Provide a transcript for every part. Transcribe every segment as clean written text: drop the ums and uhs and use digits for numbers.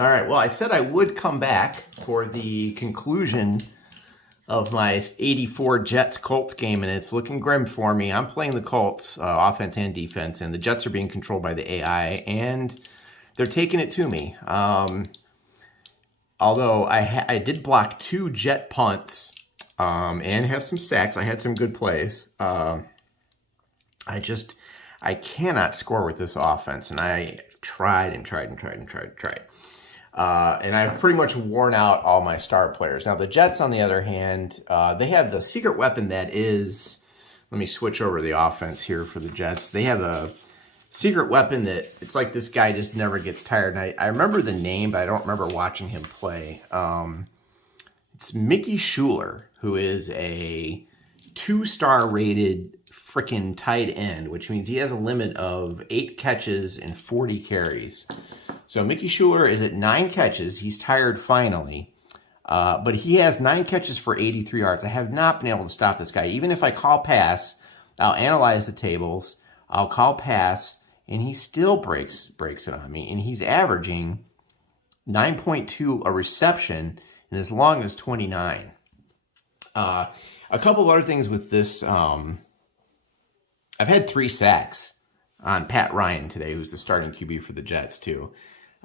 All right, well, I said I would come back for the conclusion of my 84 Jets Colts game, and it's looking grim for me. I'm playing the Colts, offense and defense, and the Jets are being controlled by the AI, and they're taking it to me. Although I did block 2 Jet punts and have some sacks. I had some good plays. I cannot score with this offense, and I tried. And I've pretty much worn out all my star players. Now, the Jets, on the other hand, they have the secret weapon that is... Let me switch over to the offense here for the Jets. They have a secret weapon that it's like this guy just never gets tired. And I remember the name, but I don't remember watching him play. It's Mickey Schuler, who is a 2-star rated freaking tight end, which means he has a limit of 8 catches and 40 carries. So Mickey Schuler is at 9 catches. He's tired finally. But he has 9 catches for 83 yards. I have not been able to stop this guy. Even if I call pass, I'll analyze the tables. I'll call pass, and he still breaks it on me. And he's averaging 9.2 a reception and as long as 29. A couple of other things with this. I've had 3 sacks on Pat Ryan today, who's the starting QB for the Jets, too.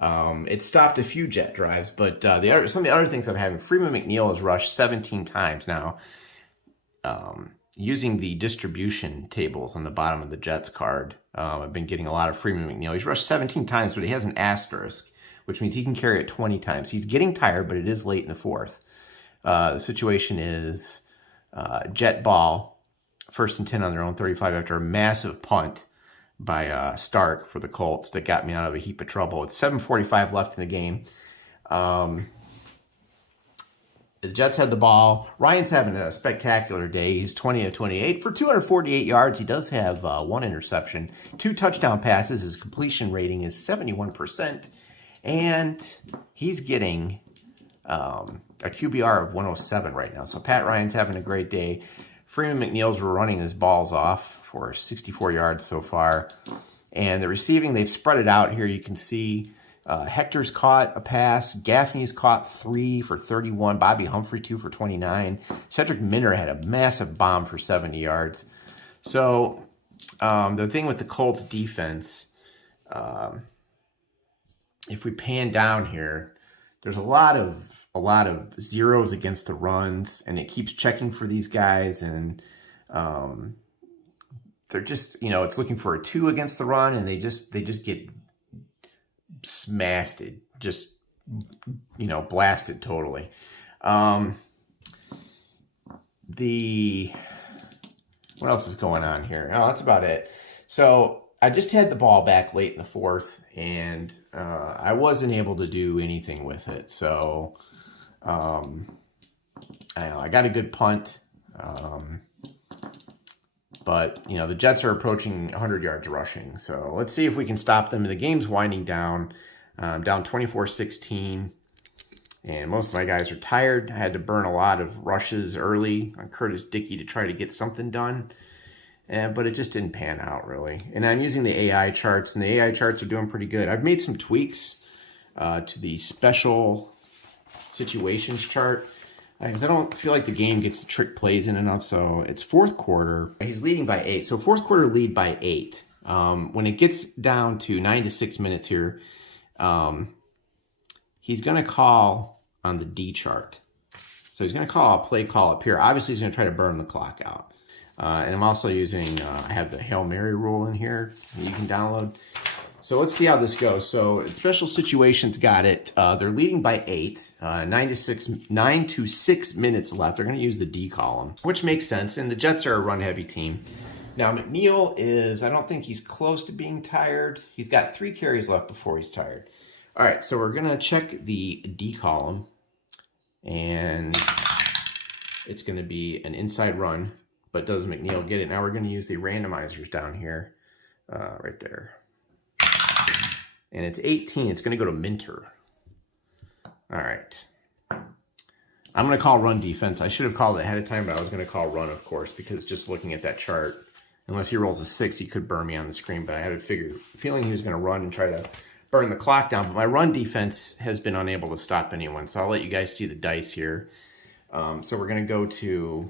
It stopped a few Jet drives, but some of the other things I'm having, Freeman McNeil has rushed 17 times now. Using the distribution tables on the bottom of the Jets card, I've been getting a lot of Freeman McNeil. He's rushed 17 times, but he has an asterisk, which means he can carry it 20 times. He's getting tired, but it is late in the 4th. The situation is Jet ball, 1st and 10 on their own 35 after a massive punt by Stark for the Colts that got me out of a heap of trouble. It's 7:45 left in the game. The Jets had the ball. Ryan's having a spectacular day. He's 20 of 28 for 248 yards. He does have 1 interception, 2 touchdown passes. His completion rating is 71%, and he's getting a QBR of 107 right now. So Pat Ryan's having a great day. Freeman McNeil's running his balls off for 64 yards so far. And the receiving, they've spread it out here. You can see Hector's caught a pass. Gaffney's caught 3 for 31. Bobby Humphrey, 2 for 29. Cedric Minner had a massive bomb for 70 yards. So the thing with the Colts defense, if we pan down here, there's a lot of zeros against the runs, and it keeps checking for these guys, and they're just, it's looking for a 2 against the run, and they just get smashed, blasted totally. What else is going on here? Oh, that's about it. So I just had the ball back late in the 4th, and I wasn't able to do anything with it. So I got a good punt, but the Jets are approaching 100 yards rushing. So let's see if we can stop them. The game's winding down, down 24-16, and most of my guys are tired. I had to burn a lot of rushes early on Curtis Dickey to try to get something done, but it just didn't pan out really. And I'm using the AI charts, and the AI charts are doing pretty good. I've made some tweaks to the special situations chart, because I don't feel like the game gets the trick plays in enough. So it's 4th quarter. He's leading by 8. So 4th quarter lead by 8. When it gets down to 9 to 6 minutes here, he's going to call on the D chart. So he's going to call a play call up here. Obviously, he's going to try to burn the clock out. And I'm also using, I have the Hail Mary rule in here that you can download. So let's see how this goes. So special situations got it. They're leading by 8, 9 to 6 minutes left. They're going to use the D column, which makes sense. And the Jets are a run-heavy team. Now McNeil is, I don't think he's close to being tired. He's got 3 carries left before he's tired. All right, so we're going to check the D column, and it's going to be an inside run. But does McNeil get it? Now we're going to use the randomizers down here, right there. And it's 18. It's going to go to Minter. All right. I'm going to call run defense. I should have called it ahead of time, but I was going to call run, of course, because just looking at that chart, unless he rolls a 6, he could burn me on the screen. But I had a feeling he was going to run and try to burn the clock down, but my run defense has been unable to stop anyone. So I'll let you guys see the dice here. So we're going to go to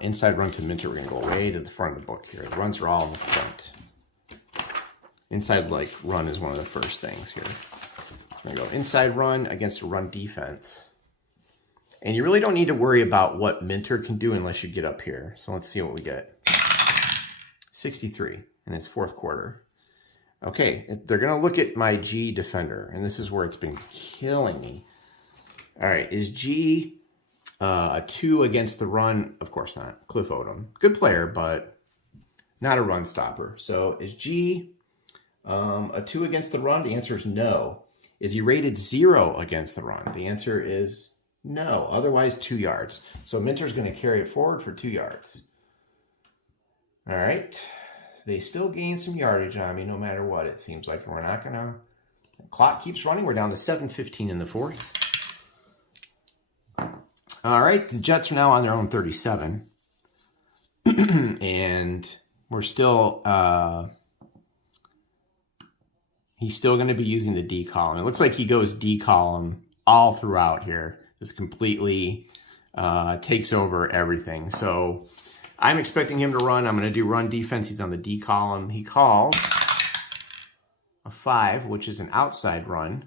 inside run to Minter. We're going to go way to the front of the book here. The runs are all in the front. Inside like run is one of the first things here. So we're going to go inside run against a run defense. And you really don't need to worry about what Minter can do unless you get up here. So let's see what we get. 63 in his fourth quarter. Okay, they're going to look at my G defender, and this is where it's been killing me. All right, is G a 2 against the run? Of course not. Cliff Odom. Good player, but not a run stopper. So is G a 2 against the run? The answer is no. Is he rated 0 against the run? The answer is no. Otherwise, 2 yards. So Minter's going to carry it forward for 2 yards. All right. They still gain some yardage on me no matter what. It seems like we're not going to... The clock keeps running. We're down to 7:15 in the fourth. All right. The Jets are now on their own 37. And we're still... he's still going to be using the D column. It looks like he goes D column all throughout here. This completely takes over everything. So... I'm expecting him to run. I'm going to do run defense. He's on the D column. He calls a 5, which is an outside run.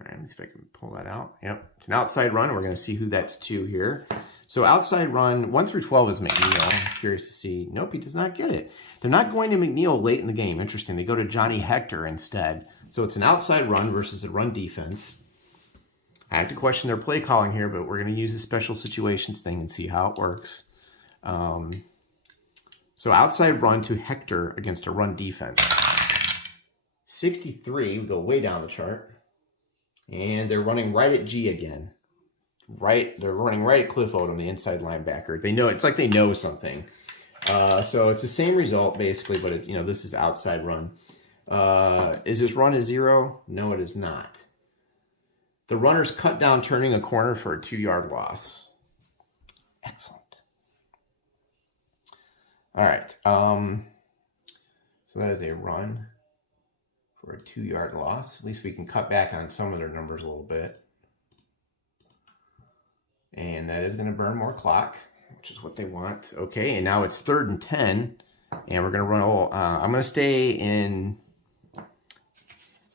All right, let me see if I can pull that out. Yep, it's an outside run. We're going to see who that's to here. So outside run, 1 through 12 is McNeil. I'm curious to see. Nope, he does not get it. They're not going to McNeil late in the game. Interesting. They go to Johnny Hector instead. So it's an outside run versus a run defense. I have to question their play calling here, but we're going to use the special situations thing and see how it works. So outside run to Hector against a run defense. 63, we go way down the chart. And they're running right at G again. They're running right at Cliff Odom, the inside linebacker. They know, it's like they know something. So it's the same result basically, but it's, this is outside run. Is this run a 0? No, it is not. The runner's cut down turning a corner for a 2-yard loss. Excellent. All right, so that is a run for a 2-yard loss. At least we can cut back on some of their numbers a little bit. And that is going to burn more clock, which is what they want. Okay, and now it's 3rd and 10, and we're going to run a little, I'm going to stay in,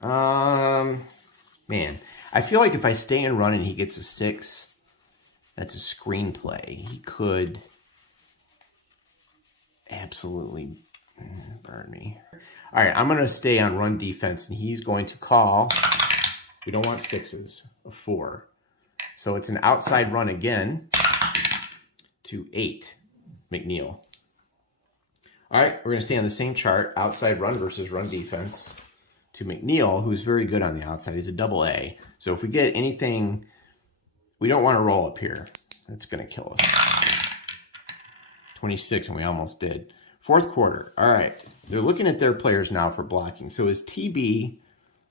man, I feel like if I stay in run and he gets a 6, that's a screenplay. He could... absolutely burn me. All right, I'm going to stay on run defense, and he's going to call, we don't want 6s, a 4. So it's an outside run again to 8, McNeil. All right, we're going to stay on the same chart, outside run versus run defense to McNeil, who's very good on the outside. He's a double A. So if we get anything, we don't want to roll up here. That's going to kill us. 26, and we almost did. Fourth quarter. All right. They're looking at their players now for blocking. So is TB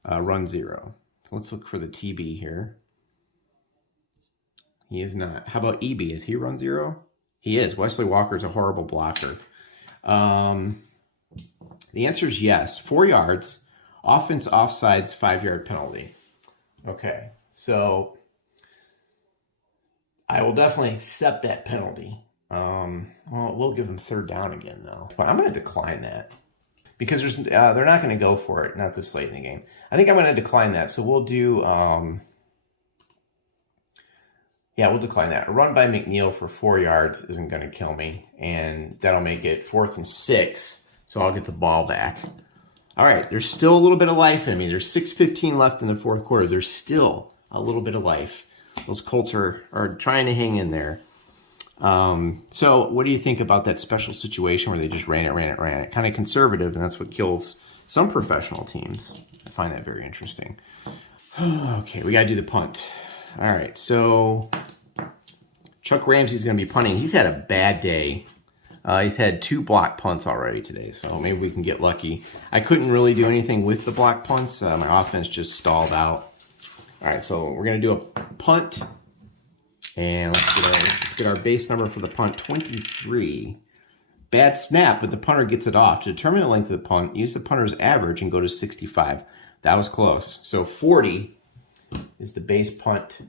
run 0? So let's look for the TB here. He is not. How about EB? Is he run 0? He is. Wesley Walker's a horrible blocker. The answer is yes. 4 yards. Offense offsides, 5-yard penalty. Okay. So I will definitely accept that penalty. Well, we'll give them 3rd down again, though. But I'm going to decline that because they're not going to go for it, not this late in the game. I think I'm going to decline that. So we'll do, yeah, we'll decline that. A run by McNeil for 4 yards isn't going to kill me, and that'll make it 4th and 6. So I'll get the ball back. All right, there's still a little bit of life in me. There's 6:15 left in the fourth quarter. There's still a little bit of life. Those Colts are trying to hang in there. So what do you think about that special situation where they just ran it? Kind of conservative, and that's what kills some professional teams. I find that very interesting. Okay, we got to do the punt. All right, so Chuck Ramsey's going to be punting. He's had a bad day. He's had 2 block punts already today, so maybe we can get lucky. I couldn't really do anything with the block punts. My offense just stalled out. All right, so we're going to do a punt. And let's get our base number for the punt, 23. Bad snap, but the punter gets it off. To determine the length of the punt, use the punter's average and go to 65. That was close. So 40 is the base punt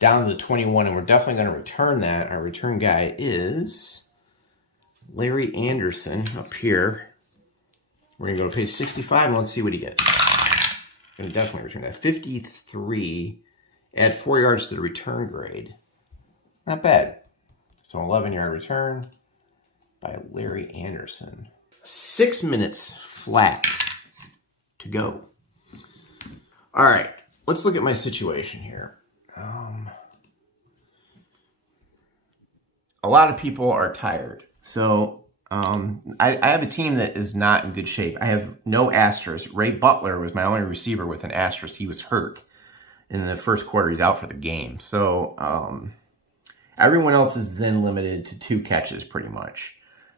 down to the 21, and we're definitely going to return that. Our return guy is Larry Anderson up here. We're going to go to page 65, and let's see what he gets. Going to definitely return that. 53. Add 4 yards to the return grade. Not bad. So 11-yard return by Larry Anderson. 6 minutes flat to go. All right, let's look at my situation here. A lot of people are tired. So I have a team that is not in good shape. I have no asterisk. Ray Butler was my only receiver with an asterisk. He was hurt in the first quarter. He's out for the game. So everyone else is then limited to 2 catches pretty much.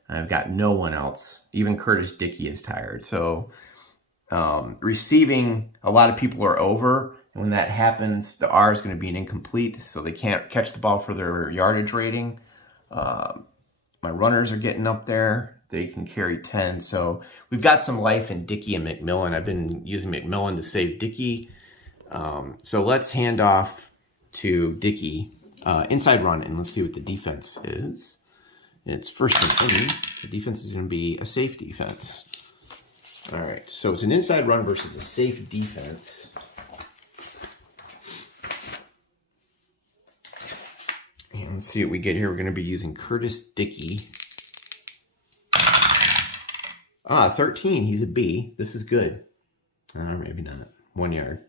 I've got no one else. Even Curtis Dickey is tired. So receiving, a lot of people are over. And when that happens, the R is going to be an incomplete. So they can't catch the ball for their yardage rating. My runners are getting up there. They can carry 10. So we've got some life in Dickey and McMillan. I've been using McMillan to save Dickey. So let's hand off to Dickey. Inside run, and let's see what the defense is. It's first and 10. The defense is going to be a safe defense. All right, so it's an inside run versus a safe defense. And let's see what we get here. We're going to be using Curtis Dickey. 13. He's a B. This is good. Maybe not. 1 yard.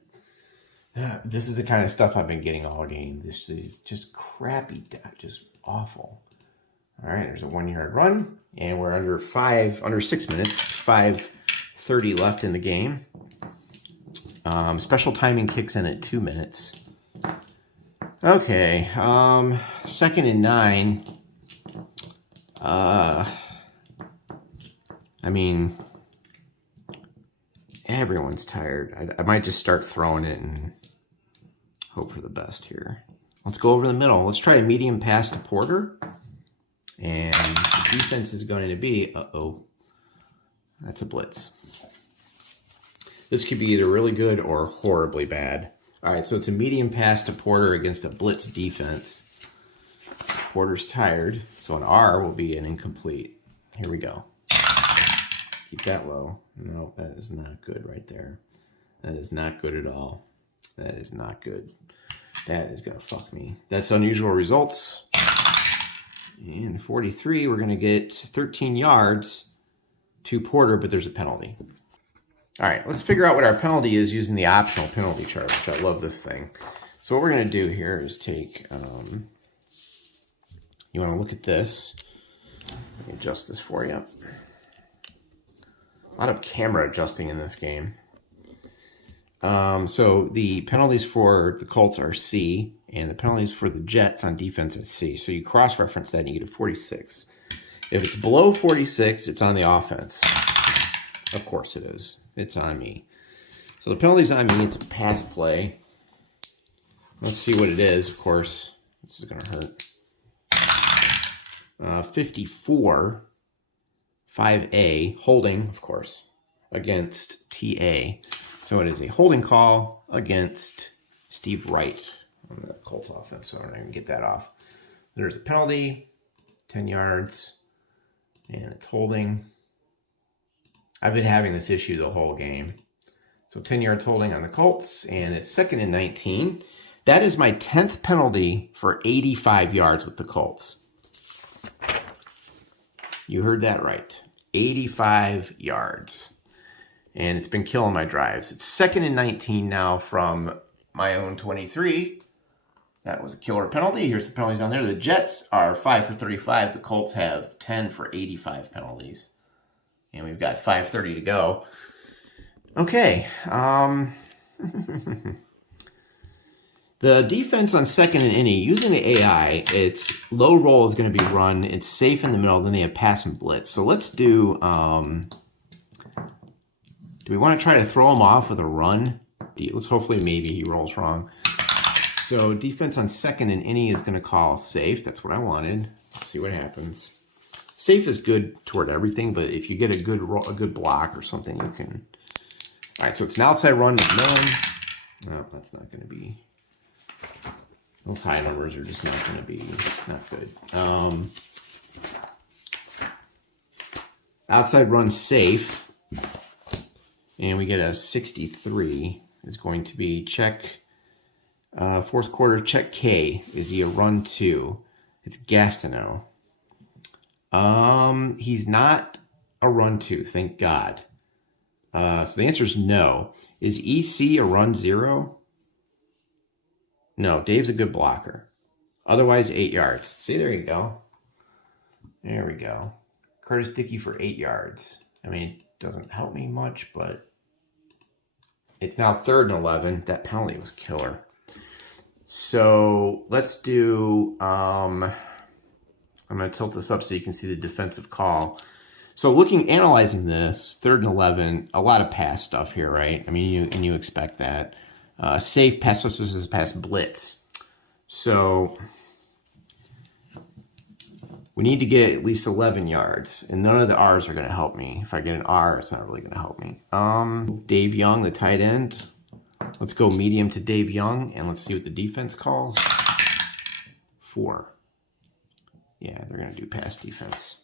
This is the kind of stuff I've been getting all game. This is just crappy, just awful. All right, there's a 1 yard run, and we're under 6 minutes. It's 5:30 left in the game. Special timing kicks in at 2 minutes. Okay, 2nd and 9. I mean, everyone's tired. I might just start throwing it and hope for the best here. Let's go over the middle. Let's try a medium pass to Porter. And the defense is going to be, that's a blitz. This could be either really good or horribly bad. All right, so it's a medium pass to Porter against a blitz defense. Porter's tired, so an R will be an incomplete. Here we go. Keep that low. No, that is not good right there. That is not good at all. That is not good. That is going to fuck me. That's unusual results. And 43, we're going to get 13 yards to Porter, but there's a penalty. All right, let's figure out what our penalty is using the optional penalty charts. I love this thing. So what we're going to do here is take, you want to look at this. Let me adjust this for you. A lot of camera adjusting in this game. So the penalties for the Colts are C, and the penalties for the Jets on defense are C. So you cross-reference that and you get a 46. If it's below 46, it's on the offense. Of course it is. It's on me. So the penalty's on me. It's a pass play. Let's see what it is, of course. This is going to hurt. 54, 5A, holding, of course, against TA. So it is a holding call against Steve Wright on the Colts offense. So I'm not going to get that off. There's a penalty, 10 yards, and it's holding. I've been having this issue the whole game. So 10 yards holding on the Colts, and it's 2nd and 19. That is my 10th penalty for 85 yards with the Colts. You heard that right. 85 yards. And it's been killing my drives. It's 2nd and 19 now from my own 23. That was a killer penalty. Here's the penalties on there. The Jets are 5 for 35. The Colts have 10 for 85 penalties. And we've got 5:30 to go. Okay. The defense on 2nd and any, using the AI, it's low roll is going to be run. It's safe in the middle. Then they have pass and blitz. So let's do we want to try to throw him off with a run? Let's hopefully maybe he rolls wrong. So defense on 2nd and any is going to call safe. That's what I wanted. Let's see what happens. Safe is good toward everything, but if you get a good block or something, you can. All right, so it's an outside run with none. No, that's not going to be. Those high numbers are just not going to be not good. Outside run safe, and we get a 63 is going to be check. Fourth quarter check K. Is he a run 2? It's Gastineau. He's not a run 2, thank God. So the answer is no. Is EC a run 0? No, Dave's a good blocker. Otherwise, 8 yards. See, there you go. There we go. Curtis Dickey for 8 yards. I mean, it doesn't help me much, but it's now 3rd and 11. That penalty was killer. So let's do, I'm going to tilt this up so you can see the defensive call. So analyzing this, 3rd and 11, a lot of pass stuff here, right? I mean, you expect that. Safe pass versus pass blitz. So we need to get at least 11 yards, and none of the R's are going to help me. If I get an R, it's not really going to help me. Dave Young, the tight end. Let's go medium to Dave Young, and let's see what the defense calls. 4. Yeah, they're going to do pass defense.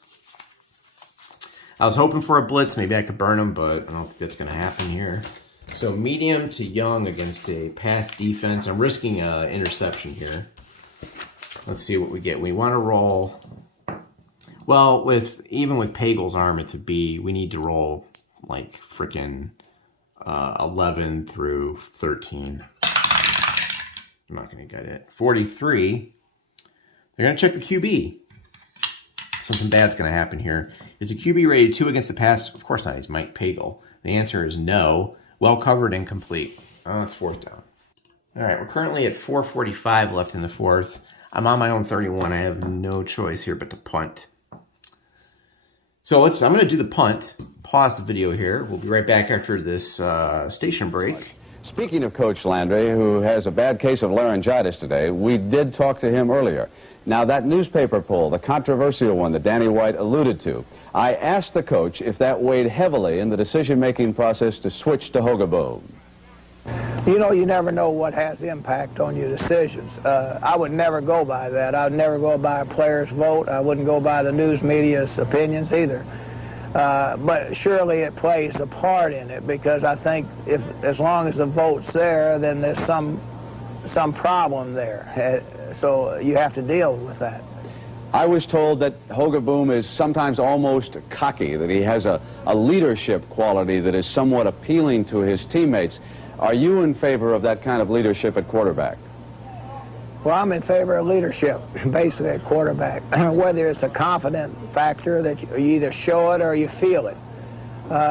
I was hoping for a blitz. Maybe I could burn them, but I don't think that's going to happen here. So medium to Young against a pass defense. I'm risking an interception here. Let's see what we get. We want to roll. Well, even with Pagel's arm, it's a B. We need to roll like freaking 11 through 13. I'm not going to get it. 43. They're going to check the QB. Something bad's going to happen here. Is the QB rated 2 against the pass? Of course not. He's Mike Pagel. The answer is no. Well covered and complete. Oh, it's 4th down. All right, we're currently at 4:45 left in the 4th. I'm on my own 31. I have no choice here but to punt. So I'm going to do the punt. Pause the video here. We'll be right back after this station break. Speaking of Coach Landry, who has a bad case of laryngitis today, we did talk to him earlier. Now, that newspaper poll, the controversial one that Danny White alluded to, I asked the coach if that weighed heavily in the decision-making process to switch to Hogaboom. You know, you never know what has impact on your decisions. I would never go by that. I would never go by a player's vote. I wouldn't go by the news media's opinions either. But surely it plays a part in it, because I think as long as the vote's there, then there's some problem there. So you have to deal with that. I was told that Hogaboom is sometimes almost cocky, that he has a leadership quality that is somewhat appealing to his teammates. Are you in favor of that kind of leadership at quarterback? Well, I'm in favor of leadership, basically, at quarterback. Whether it's a confident factor that you either show it or you feel it.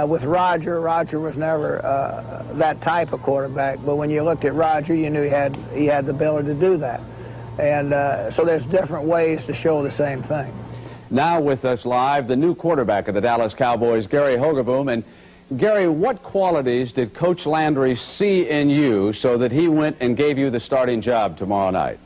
With Roger was never that type of quarterback, but when you looked at Roger, you knew he had the ability to do that. And so there's different ways to show the same thing. Now with us live, the new quarterback of the Dallas Cowboys, Gary Hogaboom. And Gary, what qualities did Coach Landry see in you so that he went and gave you the starting job tomorrow night?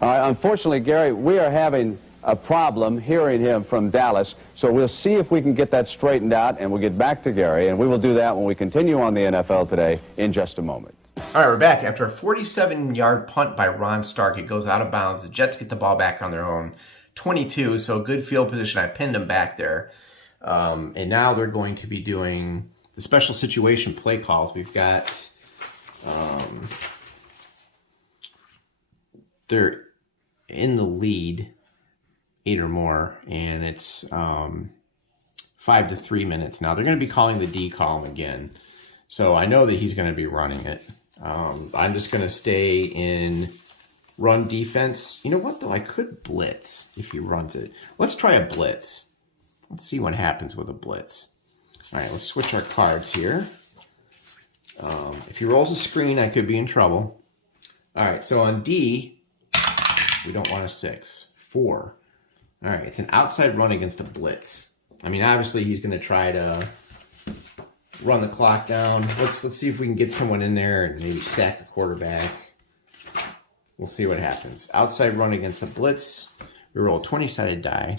Unfortunately, Gary, we are having a problem hearing him from Dallas, so we'll see if we can get that straightened out, and we'll get back to Gary, and we will do that when we continue on the NFL Today in just a moment. All right, we're back. After a 47-yard punt by Ron Stark, it goes out of bounds. The Jets get the ball back on their own 22, so good field position. I pinned them back there. And now they're going to be doing the special situation play calls. We've got, they're in the lead, 8 or more, and it's 5 to 3 minutes now. They're going to be calling the D column again. So I know that he's going to be running it. I'm just going to stay in run defense. You know what, though? I could blitz if he runs it. Let's try a blitz. Let's see what happens with a blitz. All right, let's switch our cards here. If he rolls a screen, I could be in trouble. All right, so on D, we don't want a 6. 4. All right, it's an outside run against a blitz. I mean, obviously, he's going to try to run the clock down. Let's see if we can get someone in there and maybe sack the quarterback. We'll see what happens. Outside run against the blitz. We roll a 20-sided die.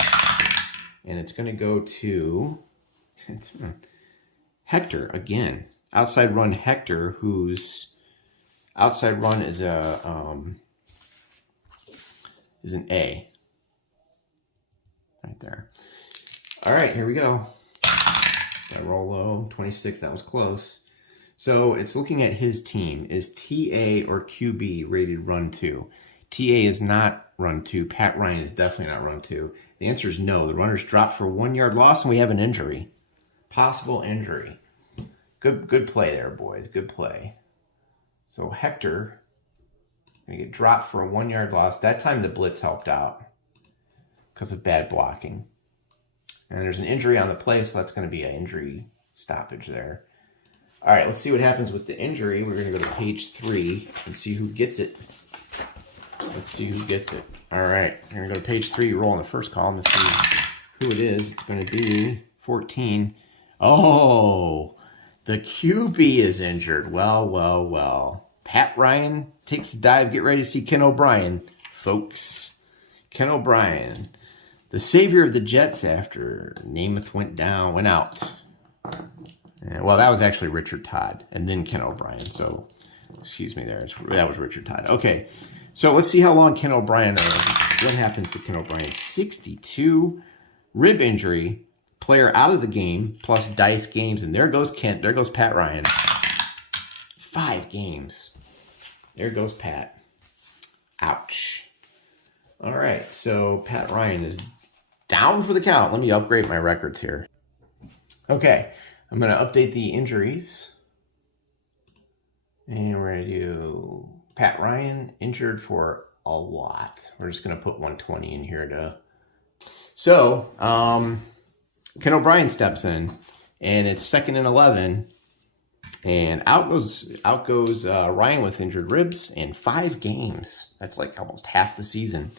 And it's going to go to Hector again. Outside run Hector, whose outside run is an A. Right there. All right, here we go. I roll low, 26, that was close. So it's looking at his team. Is TA or QB rated run 2? TA is not run 2. Pat Ryan is definitely not run 2. The answer is no. The runner's dropped for 1 yard loss, and we have an injury. Possible injury. Good play there, boys. Good play. So Hector going to get dropped for a 1 yard loss. That time the blitz helped out because of bad blocking. And there's an injury on the play, so that's going to be an injury stoppage there. All right, let's see what happens with the injury. We're going to go to page 3 and see who gets it. Let's see who gets it. All right, we're going to go to page 3, roll in the first column to see who it is. It's going to be 14. Oh, the QB is injured. Well. Pat Ryan takes a dive. Get ready to see Ken O'Brien, folks. Ken O'Brien, the savior of the Jets after Namath went out. Well, that was actually Richard Todd and then Ken O'Brien. So, excuse me there. That was Richard Todd. Okay, so let's see how long Ken O'Brien, what happens to Ken O'Brien. 62, rib injury, player out of the game, plus dice games. And there goes Kent. There goes Pat Ryan. 5 games. There goes Pat. Ouch. All right, so Pat Ryan is down for the count. Let me upgrade my records here. Okay, I'm going to update the injuries. And we're going to do Pat Ryan injured for a lot. We're just going to put 120 in here to... So, Ken O'Brien steps in, and it's 2nd and 11. And out goes Ryan with injured ribs and 5 games. That's like almost half the season.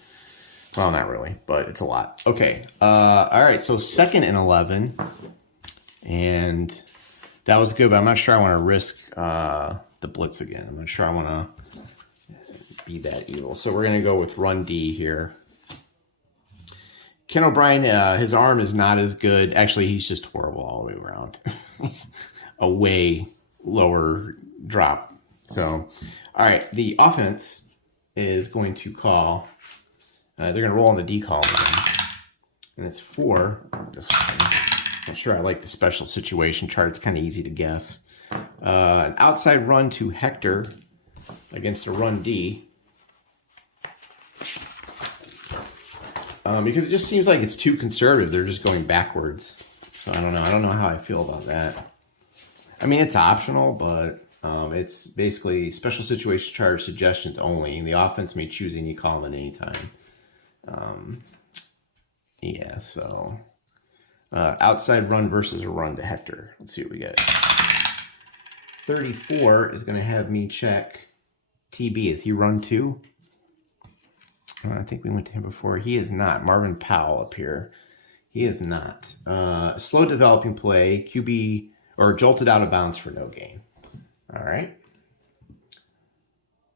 Well, not really, but it's a lot. Okay. All right. So 2nd and 11. And that was good, but I'm not sure I want to risk the blitz again. I'm not sure I want to be that evil. So we're going to go with run D here. Ken O'Brien, his arm is not as good. Actually, he's just horrible all the way around. He's a way lower drop. So, all right. The offense is going to call... they're going to roll on the D column again. And it's 4. I'm sure I like the special situation chart. It's kind of easy to guess. An outside run to Hector against a run D. Because it just seems like it's too conservative. They're just going backwards. So I don't know. I don't know how I feel about that. I mean, it's optional, but it's basically special situation chart suggestions only. And the offense may choose any column at any time. Yeah, so outside run versus a run to Hector. Let's see what we get. 34 is going to have me check TB. Is he run 2? I think we went to him before. He is not. Marvin Powell up here. He is not. Slow developing play. QB or jolted out of bounds for no gain. All right.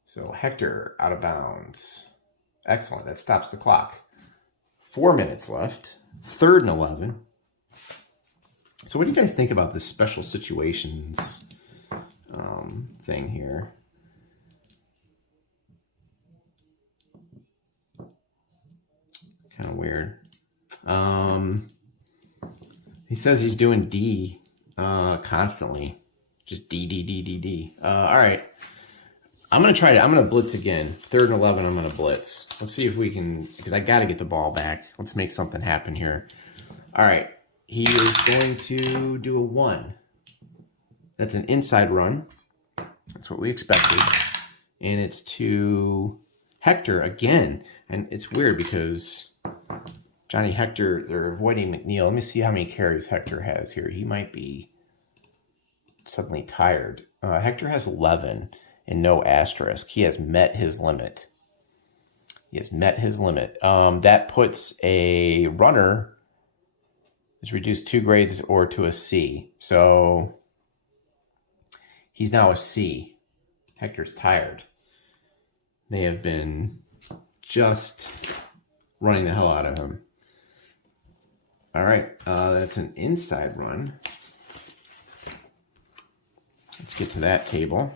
So Hector out of bounds. Excellent. That stops the clock. 4 minutes left. 3rd and 11. So what do you guys think about this special situations thing here? Kind of weird. He says he's doing D constantly. Just D. All right. I'm going to blitz again. 3rd and 11, I'm going to blitz. Let's see if we can, because I got to get the ball back. Let's make something happen here. All right. He is going to do a 1. That's an inside run. That's what we expected. And it's to Hector again. And it's weird because Johnny Hector, they're avoiding McNeil. Let me see how many carries Hector has here. He might be suddenly tired. Hector has 11. And no asterisk. He has met his limit. That puts a runner is reduced 2 grades or to a C. So He's now a C. Hector's tired. They have been just running the hell out of him. All right, that's an inside run. Let's get to that table.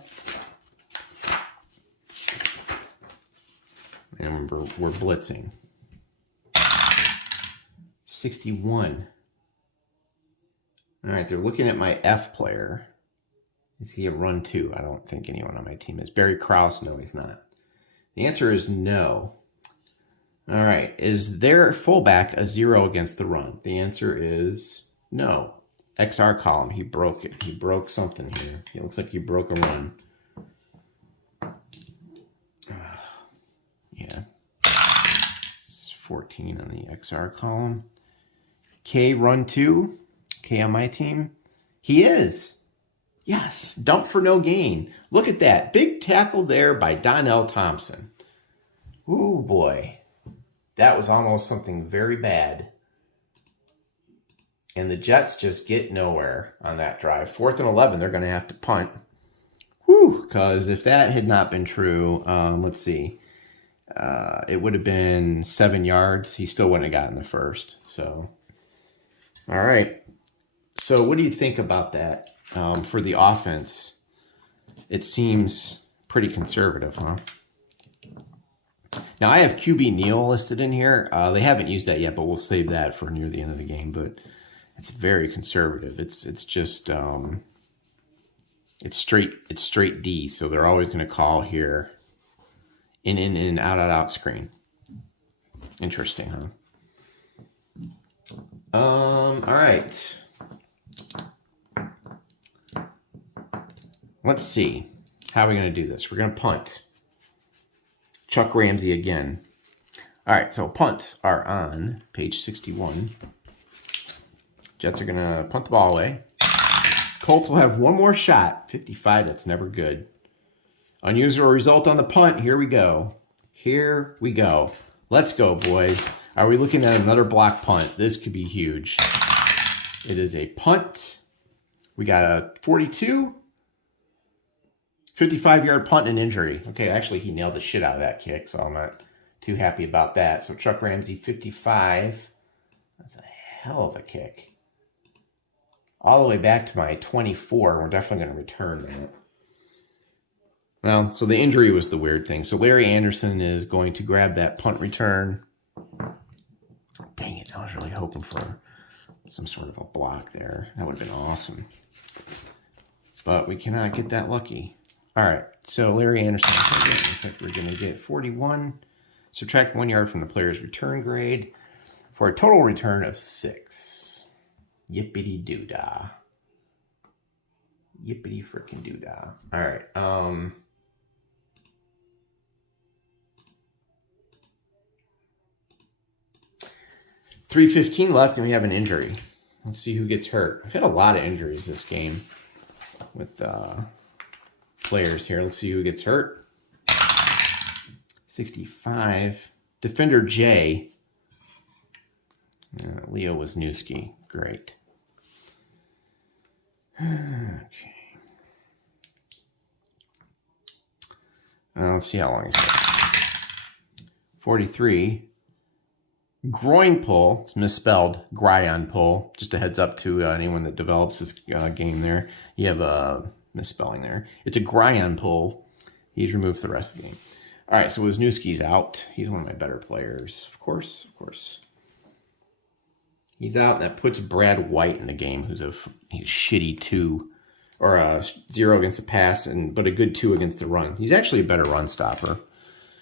And we're blitzing. 61. All right, they're looking at my F player. Is he a run 2? I don't think anyone on my team is. Barry Krause? No, he's not. The answer is no. All right, is their fullback a 0 against the run? The answer is no. XR column, he broke it. He broke something here. He looks like he broke a run. Yeah. It's 14 on the XR column. K run 2. K on my team. He is. Yes. Dump for no gain. Look at that. Big tackle there by Donnell Thompson. Ooh, boy. That was almost something very bad. And the Jets just get nowhere on that drive. 4th and 11, they're going to have to punt. Whew, because if that had not been true, let's see. It would have been 7 yards. He still wouldn't have gotten the first. So, all right. So what do you think about that for the offense? It seems pretty conservative, huh? Now, I have QB Neal listed in here. They haven't used that yet, but we'll save that for near the end of the game. But it's very conservative. It's just it's straight D. So they're always going to call here in, out screen. Interesting, huh? All right. Let's see. How are we going to do this? We're going to punt. Chuck Ramsey again. All right, so punts are on page 61. Jets are going to punt the ball away. Colts will have one more shot. 55, that's never good. Unusual result on the punt. Here we go. Here we go. Let's go, boys. Are we looking at another block punt? This could be huge. It is a punt. We got a 42. 55-yard punt and injury. Okay, actually, he nailed the shit out of that kick, so I'm not too happy about that. So Chuck Ramsey, 55. That's a hell of a kick. All the way back to my 24. We're definitely going to return that. Well, so the injury was the weird thing. So Larry Anderson is going to grab that punt return. Dang it, I was really hoping for some sort of a block there. That would have been awesome. But we cannot get that lucky. All right, so Larry Anderson, I think we're going to get 41. Subtract 1 yard from the player's return grade for a total return of 6. Yippity-doo-dah. Yippity-frickin-doo-dah. All right. 3:15 left, and we have an injury. Let's see who gets hurt. We've had a lot of injuries this game with players here. Let's see who gets hurt. 65. Defender J. Leo Wisniewski. Great. Okay. Let's see how long it's got. 43. Groin pull. It's misspelled. Gryon pull. Just a heads up to anyone that develops this game there. You have a misspelling there. It's a Gryon pull. He's removed for the rest of the game. All right, so Wisniewski's out. He's one of my better players. Of course. He's out, and that puts Brad White in the game, who's he's shitty 2, or a 0 against the pass, but a good 2 against the run. He's actually a better run stopper.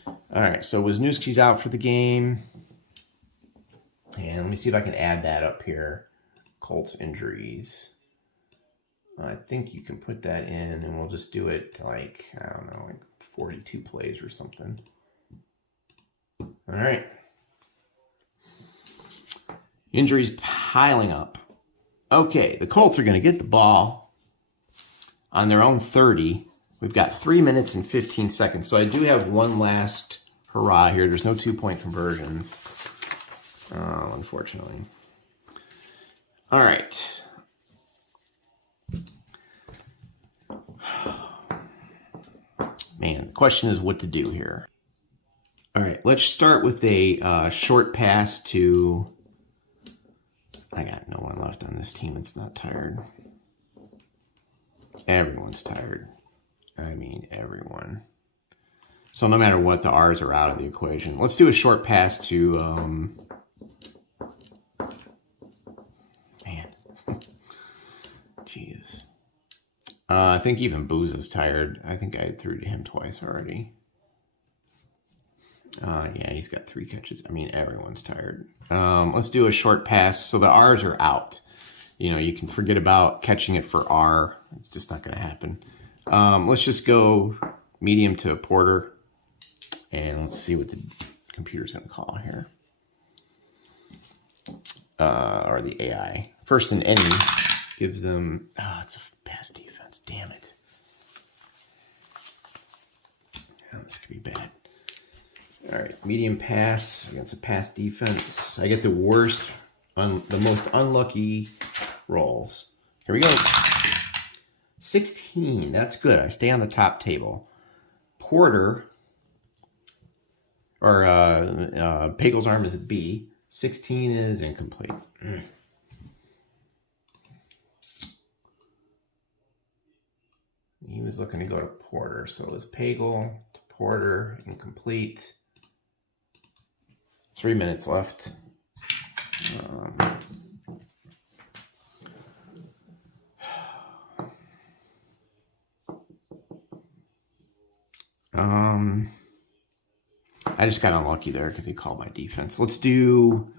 All right, so Wisniewski's out for the game. And let me see if I can add that up here. Colts injuries. I think you can put that in, and we'll just do it like, I don't know, like 42 plays or something. All right. Injuries piling up. Okay, the Colts are going to get the ball on their own 30. We've got 3 minutes and 15 seconds. So I do have one last hurrah here. There's no 2-point conversions. Unfortunately. All right. Man, the question is what to do here. All right, let's start with a short pass to... I got no one left on this team that's not tired. Everyone's tired. I mean, everyone. So no matter what, the R's are out of the equation. Let's do a short pass to... man. Jeez. I think even Booze is tired. I think I threw to him twice already. Yeah, he's got 3 catches. I mean, everyone's tired. Let's do a short pass. So the R's are out. You know, you can forget about catching it for R. It's just not going to happen. Let's just go medium to Porter. And let's see what the computer's going to call here. Or the AI. First and any gives them... Oh, it's a pass defense. Damn it. Yeah, this could be bad. All right, medium pass against a pass defense. I get the worst, the most unlucky rolls. Here we go. 16, that's good. I stay on the top table. Porter, or Pagel's arm is a B. 16 is incomplete. He was looking to go to Porter, so it was Pagel to Porter, incomplete. 3 minutes left. I just got unlucky there because he called my defense. Let's do...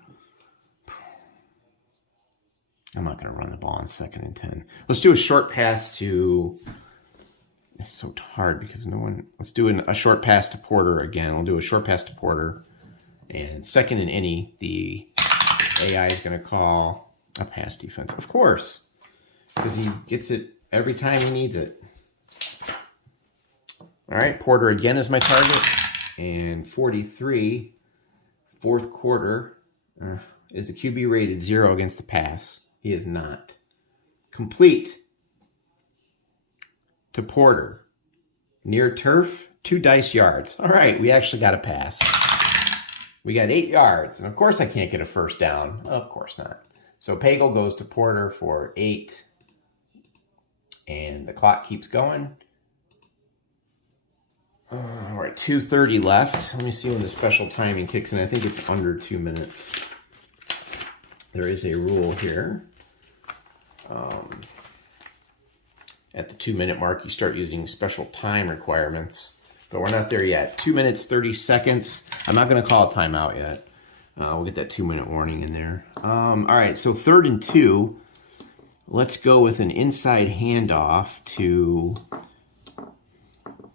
I'm not going to run the ball on 2nd and 10. Let's do a short pass to... It's so hard because no one... Let's do a short pass to Porter again. We'll do a short pass to Porter. And 2nd and any, the AI is going to call a pass defense. Of course, because he gets it every time he needs it. All right, Porter again is my target. And 43, 4th quarter, is the QB rated 0 against the pass? He is not. Complete to Porter. Near turf, 2 dice yards. All right, we actually got a pass. We got 8 yards. And of course I can't get a first down. Of course not. So Pagel goes to Porter for 8. And the clock keeps going. All right, 2:30 left. Let me see when the special timing kicks in. I think it's under 2 minutes. There is a rule here. At the 2-minute mark, you start using special time requirements. But we're not there yet. 2 minutes, 30 seconds. I'm not going to call a timeout yet. We'll get that 2-minute warning in there. All right, so 3rd and 2. Let's go with an inside handoff to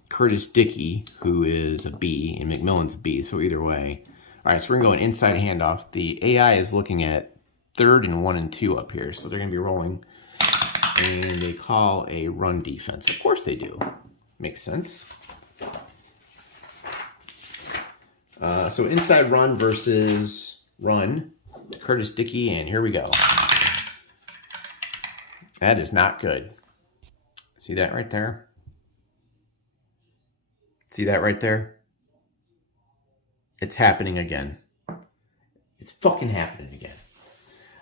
Curtis Dickey, who is a B, and McMillan's a B, so either way. All right, so we're going to go an inside handoff. The AI is looking at 3rd and 1 and 2 up here, so they're going to be rolling. And they call a run defense. Of course they do. Makes sense. So inside run versus run to Curtis Dickey, and here we go. That is not good. See that right there? See that right there? It's happening again. It's fucking happening again.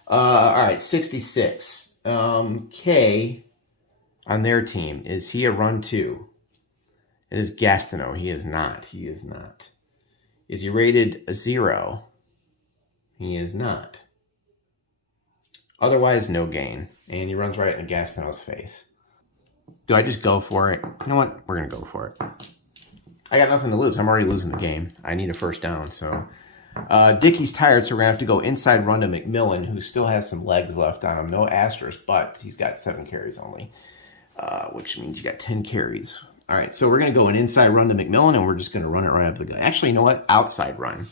All right, 66. K on their team, is he a run 2? It is Gastineau. He is not. He is not. Is he rated a 0? He is not. Otherwise, no gain. And he runs right in Gastineau's face. Do I just go for it? You know what? We're going to go for it. I got nothing to lose. I'm already losing the game. I need a first down, so... Dickey's tired, so we're going to have to go inside run to McMillan, who still has some legs left on him. No asterisk, but he's got 7 carries only, which means you got 10 carries. All right, so we're going to go an inside run to McMillan, and we're just going to run it right up the gut. Actually, you know what? Outside run.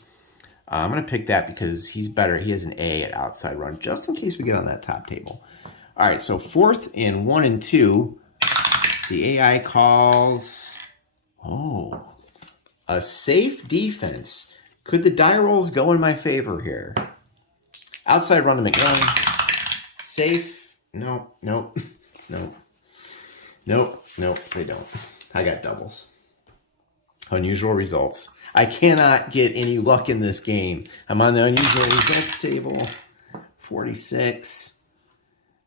I'm going to pick that because he's better. He has an A at outside run, just in case we get on that top table. All right, so 4th and 1 and 2. The AI calls, a safe defense. Could the die rolls go in my favor here? Outside run to McMillan. Safe. No. Nope, they don't. I got doubles. Unusual results. I cannot get any luck in this game. I'm on the unusual results table. 46.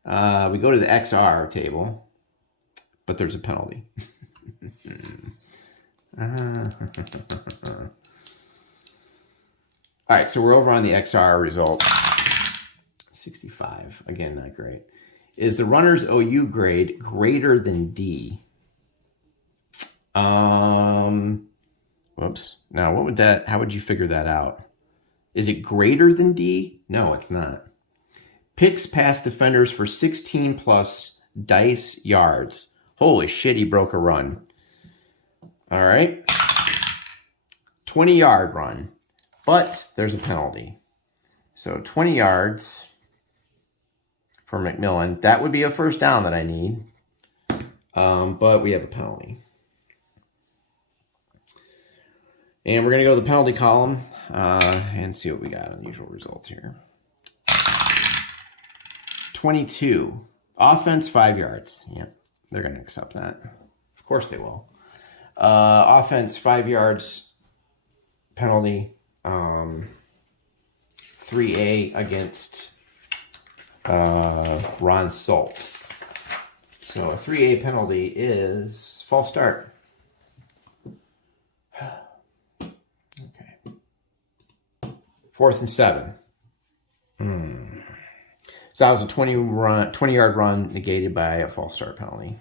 We go to the XR table, but there's a penalty. All right, so we're over on the XR results. 65. Again, not great. Is the runner's OU grade greater than D? Whoops. Now, what would that, how would you figure that out? Is it greater than D? No, it's not. Picks past defenders for 16 plus dice yards. Holy shit, he broke a run. All right. 20-yard run. But there's a penalty. So 20 yards for McMillan. That would be a first down that I need. But we have a penalty. And we're going to go to the penalty column and see what we got. Unusual results here. 22. Offense, 5 yards. Yep, they're going to accept that. Of course they will. Offense, 5 yards. Penalty. 3A against Ron Salt. So a 3A penalty is false start. Okay. 4th and 7. So that was a 20-yard run negated by a false start penalty.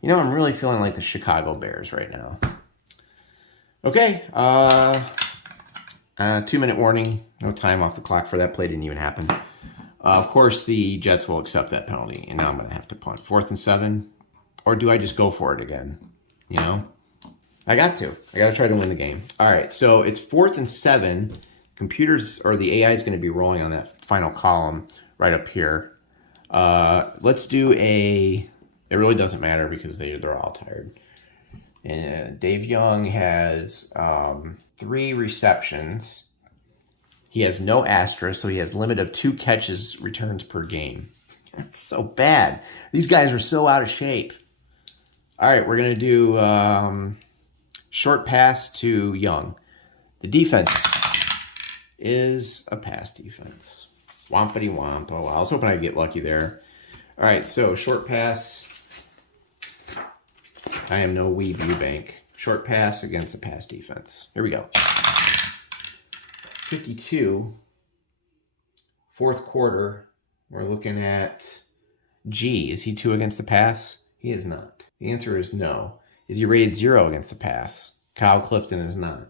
You know, I'm really feeling like the Chicago Bears right now. Okay. 2-minute warning. No time off the clock for that play. Didn't even happen. Of course, the Jets will accept that penalty, and now I'm going to have to punt. 4th and 7. Or do I just go for it again? You know? I got to try to win the game. All right, so it's 4th and 7. Computers, or the AI is going to be rolling on that final column right up here. Let's do a... It really doesn't matter because they're all tired. And Dave Young has 3 receptions. He has no asterisk, so he has limit of 2 catches returns per game. That's so bad. These guys are so out of shape. All right, we're going to do short pass to Young. The defense is a pass defense. Wompity womp. Oh, well, I was hoping I'd get lucky there. All right, so short pass. I am no Weeb Eubank. Short pass against a pass defense. Here we go. 52. 4th quarter. We're looking at G. Is he 2 against the pass? He is not. The answer is no. Is he rated 0 against the pass? Kyle Clifton is not.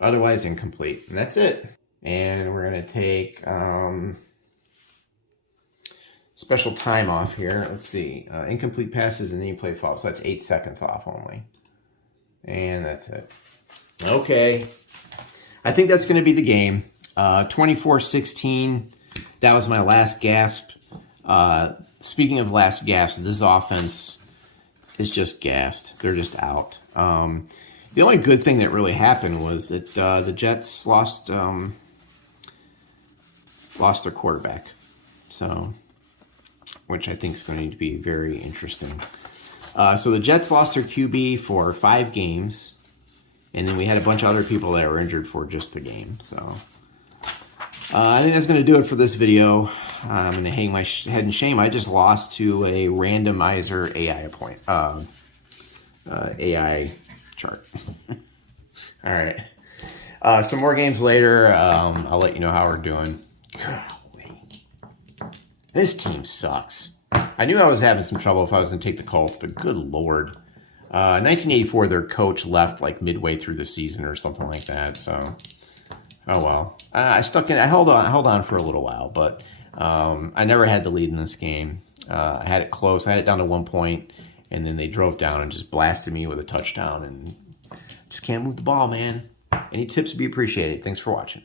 Otherwise incomplete. And that's it. And we're going to take special time off here. Let's see. Incomplete passes and then you play foul. So that's 8 seconds off only. And that's it. Okay. I think that's going to be the game. 24-16. That was my last gasp. Speaking of last gasp, this offense is just gassed. They're just out. The only good thing that really happened was that the Jets lost their quarterback. So, which I think is going to be very interesting. So the Jets lost their QB for 5 games. And then we had a bunch of other people that were injured for just the game. So I think that's going to do it for this video. I'm going to hang my head in shame. I just lost to a randomizer AI chart. All right. Some more games later. I'll let you know how we're doing. Golly. This team sucks. I knew I was having some trouble if I was going to take the Colts, but good Lord. 1984, their coach left like midway through the season or something like that. So, oh well. I held on for a little while, but I never had the lead in this game. I had it close. I had it down to 1 point, and then they drove down and just blasted me with a touchdown, and just can't move the ball, man. Any tips would be appreciated. Thanks for watching.